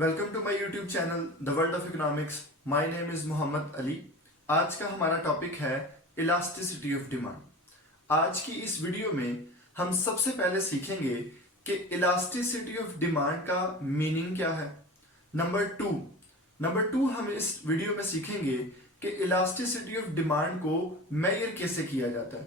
Welcome to my YouTube channel the world of economics. My name is Mohammad Ali. आज का हमारा topic है elasticity of demand. आज की इस वीडियो में हम सबसे पहले सीखेंगे कि इलास्टिसिटी ऑफ डिमांड का मीनिंग क्या है। नंबर टू हम इस वीडियो में सीखेंगे कि इलास्टिसिटी ऑफ डिमांड को मेजर कैसे किया जाता है।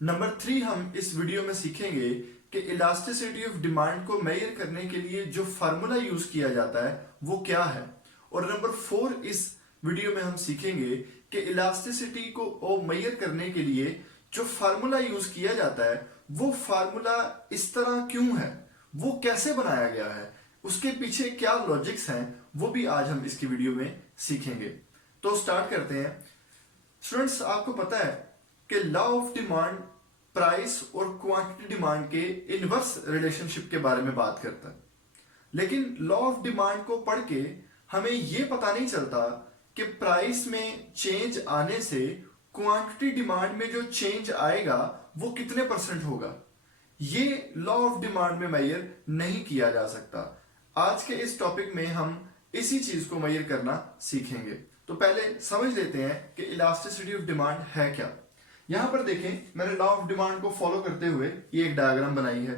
नंबर 3 हम इस वीडियो में सीखेंगे कि इलास्टिसिटी ऑफ डिमांड को मेजर करने के लिए जो फार्मूला यूज किया जाता है वो क्या है। और नंबर 4 इस वीडियो में हम सीखेंगे कि इलास्टिसिटी को मेजर करने के लिए जो फार्मूला यूज किया जाता है वो फार्मूला इस तरह क्यों है, वो कैसे बनाया गया है, उसके पीछे क्या लॉजिक्स हैं, वो भी आज हम इसकी वीडियो में सीखेंगे। तो स्टार्ट करते हैं। स्टूडेंट्स, आपको पता है कि लॉ ऑफ डिमांड प्राइस और क्वांटिटी डिमांड के इनवर्स रिलेशनशिप के बारे में बात करता है, लेकिन लॉ ऑफ डिमांड को पढ़ के हमें यह पता नहीं चलता कि प्राइस में चेंज आने से क्वांटिटी डिमांड में जो चेंज आएगा वो कितने परसेंट होगा। ये लॉ ऑफ डिमांड में मेजर नहीं किया जा सकता। आज के इस टॉपिक में हम इसी चीज को मेजर करना सीखेंगे। तो पहले समझ लेते हैं कि इलास्टिसिटी ऑफ डिमांड है क्या। यहां पर देखें, मैंने लॉ ऑफ डिमांड को फॉलो करते हुए ये एक डायग्राम बनाई है।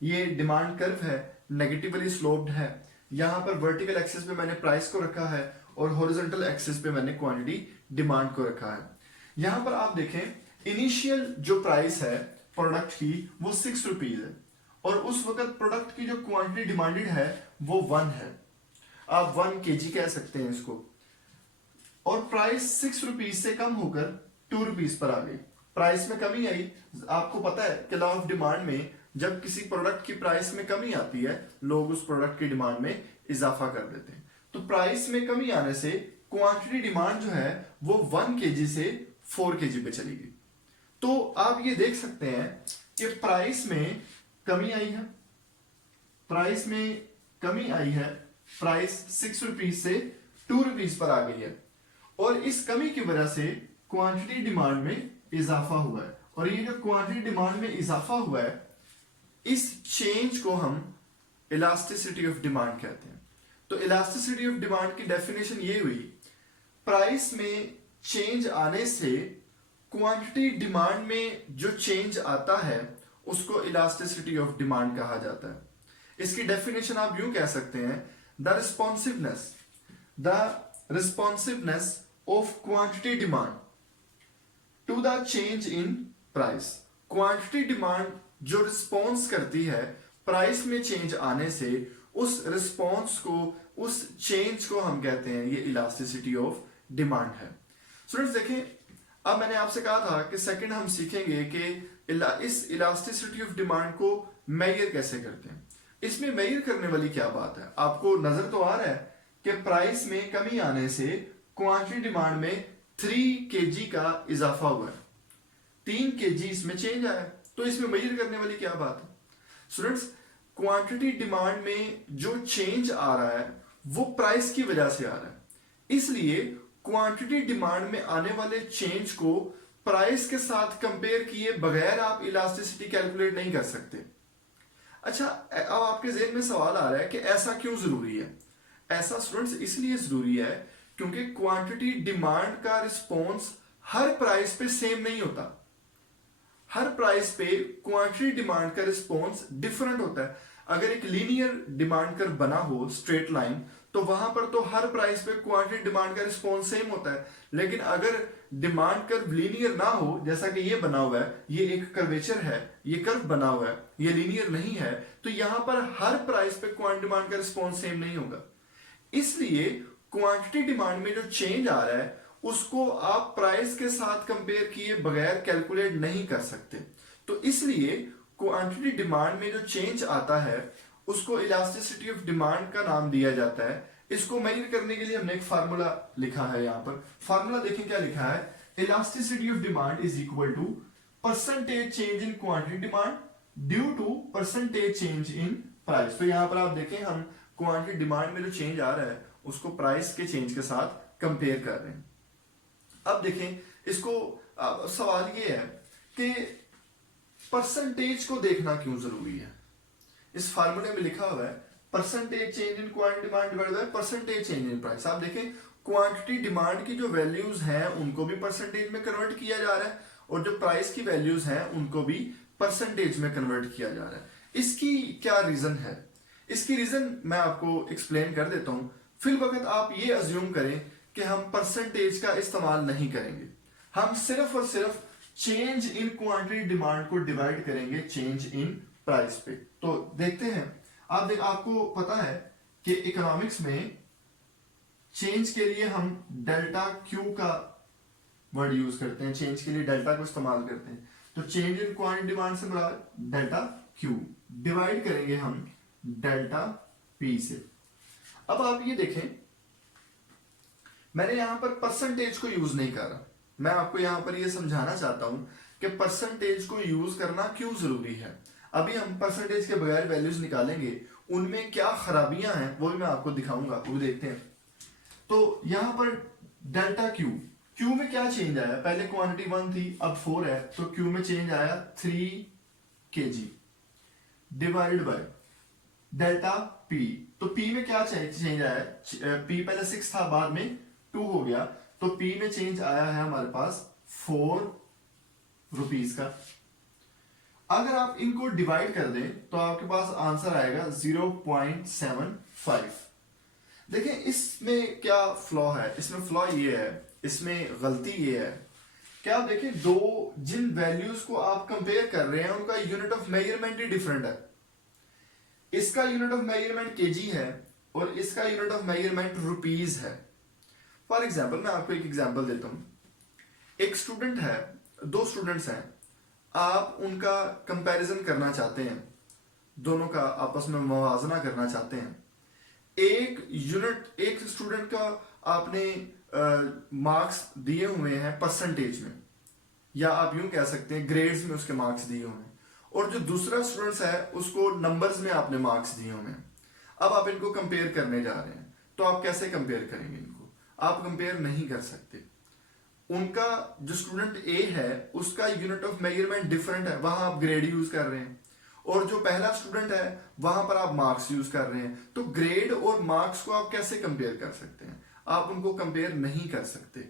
ये डिमांड कर्व है, नेगेटिवली स्लोप्ड है। यहां पर वर्टिकल एक्सिस पे मैंने प्राइस को रखा है और हॉरिजॉन्टल एक्सिस पे मैंने क्वांटिटी डिमांड को रखा है। यहां पर आप देखें, इनिशियल जो प्राइस है प्रोडक्ट की वो 6 रुपीज है और उस वक्त प्रोडक्ट की जो क्वांटिटी डिमांडेड है वो 1 है। आप 1 kg कह सकते हैं इसको। और प्राइस 6 रुपीज से कम होकर 2 रुपीज पर आ गई। प्राइस में कमी आई। आपको पता है कि लॉ ऑफ डिमांड में जब किसी प्रोडक्ट की प्राइस में कमी आती है, लोग उस प्रोडक्ट की डिमांड में इजाफा कर देते हैं। तो प्राइस में कमी आने से क्वांटिटी डिमांड जो है वो 1 kg से 4 kg पे चली गई। तो आप ये देख सकते हैं कि प्राइस में कमी आई है। प्राइस में कमी आई है। प्राइस 6 रुपीज से 2 रुपीज पर आ गई है और इस कमी की वजह से क्वांटिटी डिमांड में इजाफा हुआ है। और ये जो क्वांटिटी डिमांड में इजाफा हुआ है, इस चेंज को हम इलास्टिसिटी ऑफ डिमांड कहते हैं। तो इलास्टिसिटी ऑफ डिमांड की डेफिनेशन ये हुई, प्राइस में चेंज आने से क्वांटिटी डिमांड में जो चेंज आता है उसको इलास्टिसिटी ऑफ डिमांड कहा जाता है। इसकी डेफिनेशन आप यूं कह सकते हैं, the responsiveness of quantity demand to the change in price. Quantity demand जो रिस्पॉन्स करती है प्राइस में चेंज आने से, उस रिस्पॉन्स को, उस चेंज को हम कहते हैं ये इलास्टिसिटी ऑफ डिमांड है। स्टूडेंट्स देखें, अब मैंने आपसे कहा था कि सेकंड हम सीखेंगे कि इस इलास्टिसिटी ऑफ डिमांड को मेजर कैसे करते हैं। इसमें मेजर करने वाली क्या बात है, आपको नजर तो आ रहा है कि प्राइस में कमी आने से क्वांटिटी डिमांड में 3 kg का इजाफा हुआ है, 3 kg इसमें चेंज आया। तो इसमें मेजर करने वाली क्या बात है। स्टूडेंट्स, क्वांटिटी डिमांड में जो चेंज आ रहा है वो प्राइस की वजह से आ रहा है, इसलिए क्वांटिटी डिमांड में आने वाले चेंज को प्राइस के साथ कंपेयर किए बगैर आप इलास्टिसिटी कैलकुलेट नहीं कर सकते। अच्छा, अब आपके ज़हन में सवाल आ रहा है कि ऐसा क्यों जरूरी है। ऐसा स्टूडेंट्स इसलिए जरूरी है क्योंकि क्वांटिटी डिमांड का रिस्पॉन्स हर प्राइस पे सेम नहीं होता। हर प्राइस पे क्वांटिटी डिमांड का रिस्पॉन्स डिफरेंट होता है। अगर एक लीनियर डिमांड कर्व बना हो, स्ट्रेट लाइन, तो वहां पर तो हर प्राइस पे क्वांटिटी डिमांड का रिस्पॉन्स सेम होता है। लेकिन अगर डिमांड कर्व लीनियर ना हो, जैसा कि ये बना हुआ है, ये एक कर्वेचर है, ये कर्व बना हुआ है, ये लीनियर नहीं है, तो यहां पर हर प्राइस पे क्वांटिटी डिमांड का रिस्पॉन्स सेम नहीं होगा। इसलिए क्वांटिटी डिमांड में जो चेंज आ रहा है उसको आप प्राइस के साथ कंपेयर किए बगैर कैलकुलेट नहीं कर सकते। तो इसलिए क्वांटिटी डिमांड में जो चेंज आता है उसको इलास्टिसिटी ऑफ डिमांड का नाम दिया जाता है। इसको मेजर करने के लिए हमने एक फार्मूला लिखा है। यहां पर फार्मूला देखें क्या लिखा है, elasticity of demand is equal to percentage change in quantity demand due to percentage change in price. तो यहां पर आप देखें, हम क्वांटिटी डिमांड में जो चेंज आ रहा है उसको प्राइस के चेंज के साथ कंपेयर कर रहे हैं। अब देखें, इसको सवाल ये है कि परसेंटेज को देखना क्यों जरूरी है। इस फार्मूले में लिखा हुआ है percentage change in quantity demand divided by percentage change in price. आप देखें क्वांटिटी डिमांड की जो वैल्यूज हैं उनको भी परसेंटेज में कन्वर्ट किया जा रहा है और जो प्राइस की वैल्यूज हैं उनको भी परसेंटेज में कन्वर्ट किया जा रहा है। इसकी क्या रीजन है? इसकी रीजन मैं आपको एक्सप्लेन कर देता हूं। फिल वक्त आप ये अज्यूम करें कि हम परसेंटेज का इस्तेमाल नहीं करेंगे, हम सिर्फ और सिर्फ चेंज इन क्वांटिटी डिमांड को डिवाइड करेंगे चेंज इन प्राइस पे। तो देखते हैं, आपको पता है कि इकोनॉमिक्स में चेंज के लिए हम डेल्टा क्यू का वर्ड यूज करते हैं, चेंज के लिए डेल्टा को इस्तेमाल करते हैं। तो चेंज इन क्वांटिटी डिमांड से मुराद डेल्टा क्यू, डिवाइड करेंगे हम डेल्टा पी से। अब आप ये देखें, मैंने यहां पर परसेंटेज को यूज नहीं करा। मैं आपको यहां पर ये समझाना चाहता हूं कि परसेंटेज को यूज करना क्यों जरूरी है। अभी हम परसेंटेज के बगैर वैल्यूज निकालेंगे, उनमें क्या खराबियां हैं वो भी मैं आपको दिखाऊंगा, वो देखते हैं। तो यहां पर डेल्टा क्यू, क्यू में क्या चेंज आया? पहले क्वांटिटी 1 थी, अब 4 है, तो क्यू में चेंज आया 3 kg divide by delta P. तो पी में क्या चेंज आया? पी पहले 6 था, बाद में 2 हो गया, तो पी में चेंज आया है हमारे पास 4 रुपीज का। अगर आप इनको डिवाइड कर दें तो आपके पास आंसर आएगा 0.75। देखिए इसमें क्या फ्लॉ है, इसमें फ्लॉ ये है, इसमें गलती ये है कि आप देखिए जिन वैल्यूज को आप कंपेयर कर रहे हैं उनका unit of measurement he different है। इसका यूनिट ऑफ मेजरमेंट केजी है और इसका यूनिट ऑफ मेजरमेंट रुपीज है। फॉर एग्जाम्पल मैं आपको एक एग्जाम्पल देता हूं। एक स्टूडेंट है, 2 स्टूडेंट्स हैं, आप उनका कंपैरिजन करना चाहते हैं, दोनों का आपस में मुवाजना करना चाहते हैं। एक स्टूडेंट का आपने मार्क्स दिए हुए हैं परसेंटेज में, या आप यूं कह सकते हैं ग्रेड्स में उसके मार्क्स दिए हुए हैं, और जो दूसरा स्टूडेंट्स है उसको नंबर्स में आपने मार्क्स दिए हुए हैं। अब आप इनको कंपेयर करने जा रहे हैं, तो आप कैसे कंपेयर करेंगे इनको? आप कंपेयर नहीं कर सकते। उनका जो स्टूडेंट ए है उसका यूनिट ऑफ मेजरमेंट डिफरेंट है, वहां आप ग्रेड यूज कर रहे हैं, और जो पहला स्टूडेंट है वहां पर आप मार्क्स यूज कर रहे हैं। तो ग्रेड और मार्क्स को आप कैसे कंपेयर कर सकते हैं? आप उनको कंपेयर नहीं कर सकते।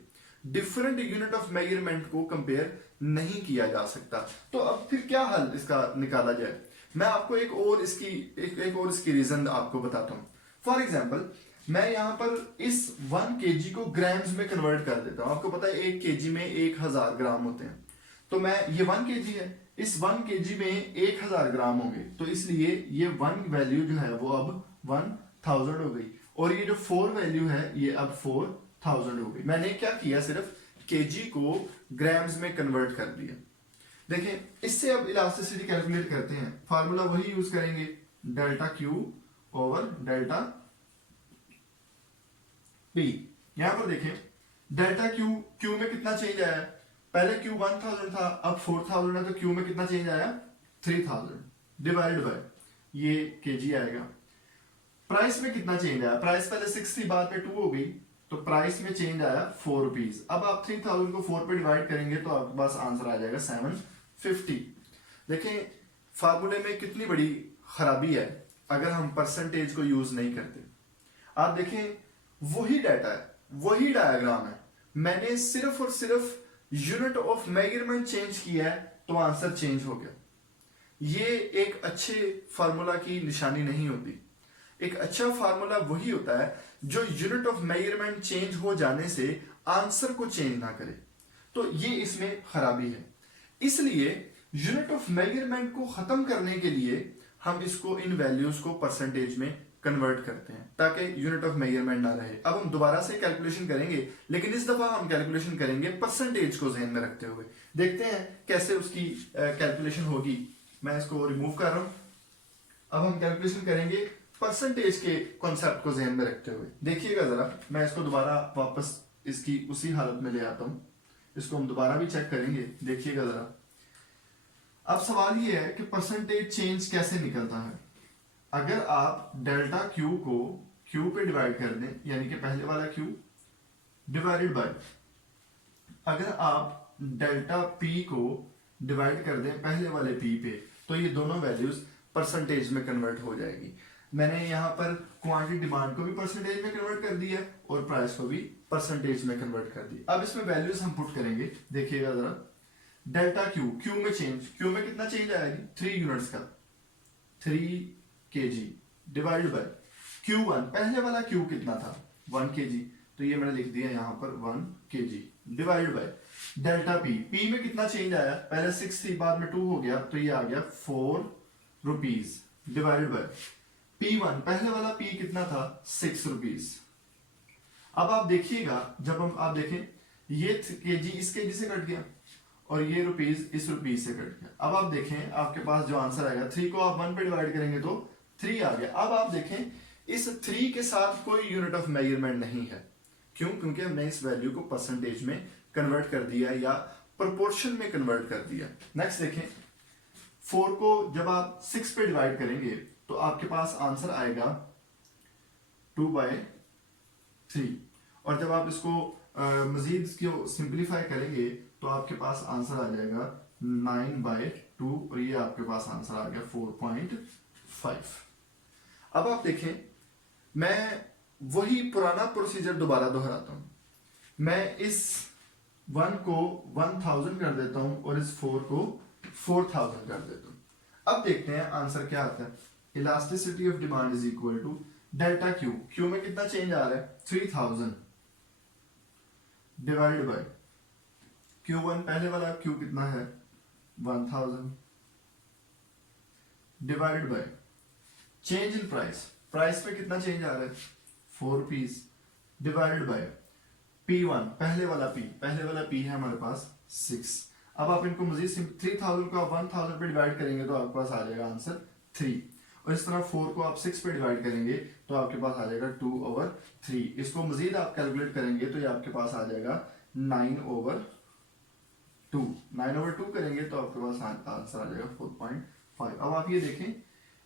डिफरेंट यूनिट ऑफ मेजरमेंट को कंपेयर नहीं किया जा सकता। तो अब फिर क्या हल इसका निकाला जाए? मैं आपको एक और इसकी रीजन आपको बताता हूं। फॉर एग्जाम्पल मैं यहां पर इस 1 kg को ग्राम्स में कन्वर्ट कर देता हूं। आपको पता है 1 kg में 1000 ग्राम होते हैं, तो मैं ये 1 kg है, इस 1 kg में 1000 ग्राम होंगे, तो इसलिए ये 1 वैल्यू जो है वो अब 1000 हो गई, और ये जो 4 वैल्यू है ये अब 4000 हो गई। मैंने क्या किया, सिर्फ kg को ग्राम्स में कन्वर्ट कर दिया। देखें इससे अब इलास्टिसिटी कैलकुलेट करते हैं। फार्मूला वही यूज करेंगे, delta Q over delta P. यहां पर देखें डेल्टा क्यू में कितना चेंज आया? पहले क्यू 1000 था, अब 4000 है, तो क्यू में कितना चेंज आया? 3000 डिवाइड बाय ये केजी आएगा। प्राइस में कितना चेंज आया? प्राइस पहले 6 थी, बाद में 2 हो गई, तो प्राइस में चेंज आया 4 रुपीज। अब आप 3000 को 4 पे डिवाइड करेंगे तो आपके पास आंसर आ जाएगा 750। देखें फार्मूले में कितनी बड़ी खराबी है अगर हम परसेंटेज को यूज नहीं करते। आप देखें वही डाटा है, वही डायग्राम है, मैंने सिर्फ और सिर्फ यूनिट ऑफ मेजरमेंट चेंज किया है तो आंसर चेंज हो गया। ये एक अच्छे फार्मूला की निशानी नहीं होती। एक अच्छा फार्मूला वही होता है जो यूनिट ऑफ मेजरमेंट चेंज हो जाने से आंसर को चेंज ना करे। तो ये इसमें खराबी है। इसलिए यूनिट ऑफ मेजरमेंट को खत्म करने के लिए हम इसको इन वैल्यूज को परसेंटेज में कन्वर्ट करते हैं ताकि यूनिट ऑफ मेजरमेंट ना रहे। अब हम दोबारा से कैलकुलेशन करेंगे, लेकिन इस दफा हम कैलकुलेशन करेंगे परसेंटेज को ध्यान में रखते हुए। देखते हैं कैसे उसकी कैलकुलेशन होगी। मैं इसको रिमूव कर रहा हूं। अब हम कैलकुलेशन करेंगे परसेंटेज के कॉन्सेप्ट को ध्यान में रखते हुए। देखिएगा जरा, मैं इसको दोबारा वापस इसकी उसी हालत में ले आता हूं। इसको हम दोबारा भी चेक करेंगे, देखिएगा जरा। अब सवाल ये है कि परसेंटेज चेंज कैसे निकलता है। अगर आप डेल्टा क्यू को क्यू पे डिवाइड कर दें, यानी कि पहले वाला क्यू डिवाइडेड बाय, अगर आप डेल्टा पी को डिवाइड कर दें पहले वाले पी पे, तो ये दोनों वैल्यूज परसेंटेज में कन्वर्ट हो जाएगी। मैंने यहाँ पर क्वांटिटी डिमांड को भी परसेंटेज में कन्वर्ट कर दिया और प्राइस को भी परसेंटेज में कन्वर्ट कर दिया। अब इसमें वैल्यूज हम पुट करेंगे, देखिएगा जरा। डेल्टा क्यू, क्यू में चेंज, क्यू में कितना चेंज आएगी 3 यूनिट्स का, 3 kg डिवाइड बाय Q1, पहले वाला Q कितना था 1 kg, तो ये मैंने लिख दिया यहाँ पर 1 kg divide by delta P, P में कितना चेंज आया, पहले 6 थी बाद में 2 हो गया तो ये आ गया 4 रुपीज डिवाइड बाय P1, पहले वाला P कितना था 6 रुपीज। अब आप देखिएगा, जब हम आप देखें ये kg इस kg से कट गया और ये रुपीज इस रुपीज से कट गया। अब आप देखें आपके पास जो आंसर आएगा 3 को आप 1 पे डिवाइड करेंगे तो 3 आ गया। अब आप देखें इस 3 के साथ कोई यूनिट ऑफ मेजरमेंट नहीं है, क्यों? क्योंकि हमने इस वैल्यू को परसेंटेज में कन्वर्ट कर दिया या प्रोपोर्शन में कन्वर्ट कर दिया। नेक्स्ट देखें, 4 को जब आप 6 पे डिवाइड करेंगे तो आपके पास आंसर आएगा 2/3 और जब आप इसको मजीद इसको सिंप्लीफाई करेंगे तो आपके पास आंसर आ जाएगा 9/2 और ये आपके पास आंसर आ गया 4.5। अब आप देखें, मैं वही पुराना प्रोसीजर दोबारा दोहराता हूं। मैं इस 1 को 1000 कर देता हूं और इस 4 को 4000 कर देता हूं। अब देखते हैं आंसर क्या आता है। Elasticity of demand is equal to delta Q, Q में कितना चेंज आ रहा है 3000 डिवाइड बाय Q1, पहले वाला Q कितना है 1000 divide by change in price, price में कितना चेंज आ रहा है 4 रुपीज डिवाइड बाय P1, पहले वाला P है हमारे पास 6। अब आप इनको मजीद 3000 को आप 1000 पे डिवाइड करेंगे तो आपके पास आ जाएगा आंसर 3 और इस तरह 4 को आप 6 पे डिवाइड करेंगे तो आपके पास आ जाएगा 2/3। इसको मजीद आप कैलकुलेट करेंगे तो ये आपके पास आ जाएगा 9/2। 9/2 करेंगे तो आपके पास आंसर आ जाएगा 4.5। अब आप ये देखें,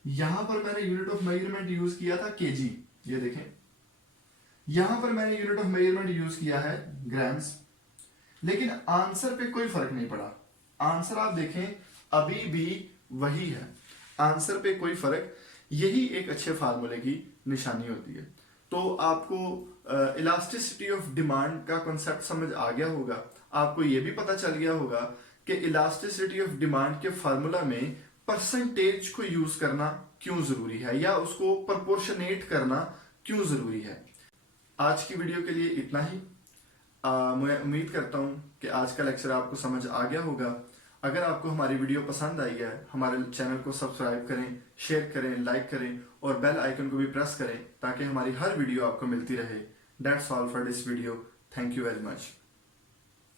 यहां पर मैंने यूनिट ऑफ मेजरमेंट यूज किया था kg, ये देखें यहां पर मैंने यूनिट ऑफ मेजरमेंट यूज किया है ग्राम्स, लेकिन आंसर पे कोई फर्क नहीं पड़ा। आंसर आप देखें अभी भी वही है, आंसर पे कोई फर्क, यही एक अच्छे फार्मूले की निशानी होती है। तो आपको इलास्टिसिटी ऑफ डिमांड का कॉन्सेप्ट समझ आ गया होगा, आपको यह भी पता चल गया होगा कि इलास्टिसिटी ऑफ डिमांड के फार्मूला में परसेंटेज को यूज करना क्यों जरूरी है या उसको प्रोपोर्शनेट करना क्यों जरूरी है। आज की वीडियो के लिए इतना ही। मैं उम्मीद करता हूं कि आज का लेक्चर आपको समझ आ गया होगा। अगर आपको हमारी वीडियो पसंद आई है, हमारे चैनल को सब्सक्राइब करें, शेयर करें, लाइक करें और बेल आइकन को भी प्रेस करें ताकि हमारी हर वीडियो आपको मिलती रहे। That's all for this video. Thank you very much.